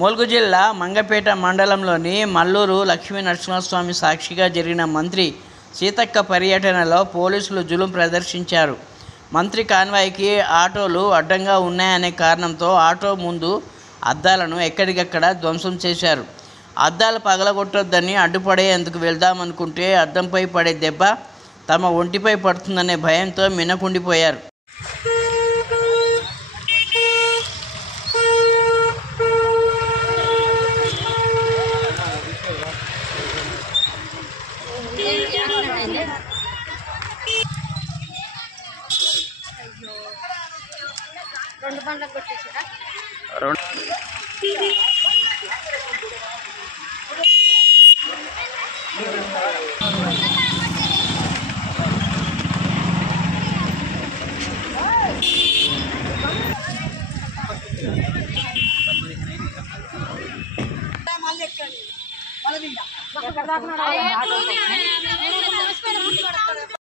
ములుగు జిల్లా మంగపేట మండలంలోని మల్లూరు లక్ష్మీ నరసింహస్వామి సాక్షిగా జరిగిన మంత్రి సీతక్క పర్యటనలో పోలీసులు జులుం ప్రదర్శించారు. మంత్రి కాన్వాయ్కి ఆటోలు అడ్డంగా ఉన్నాయనే కారణంతో ఆటో ముందు అద్దాలను ఎక్కడికక్కడ ధ్వంసం చేశారు. అద్దాలు పగలగొట్టొద్దని అడ్డుపడేందుకు వెళ్దామనుకుంటే అద్దంపై పడే దెబ్బ తమ ఒంటిపై పడుతుందనే భయంతో మిన్నకుండిపోయారు. రెండు బండ్లకు కొట్టేసారా? మళ్ళీ ఎక్కండి, మళ్ళీ